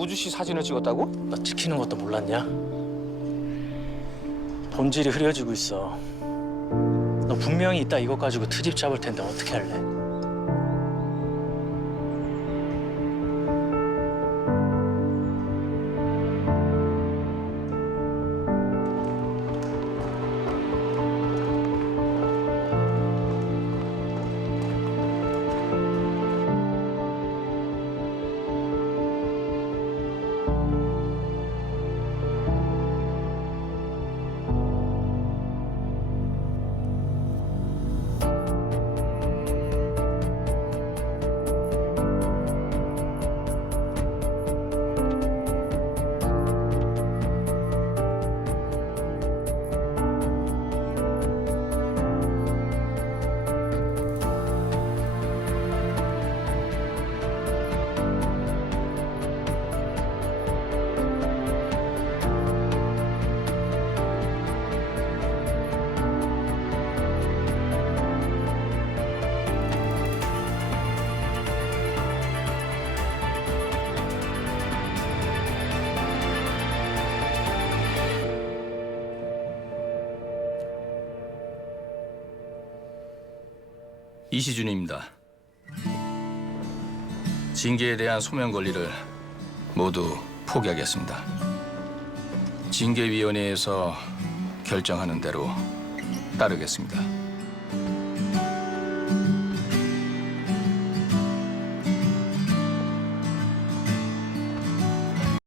우주 씨 사진을 찍었다고? 너 찍히는 것도 몰랐냐? 본질이 흐려지고 있어. 너 분명히 이따 이것 가지고 트집 잡을 텐데 어떻게 할래? 이시준입니다. 징계에 대한 소명 권리를 모두 포기하겠습니다. 징계위원회에서 결정하는 대로 따르겠습니다.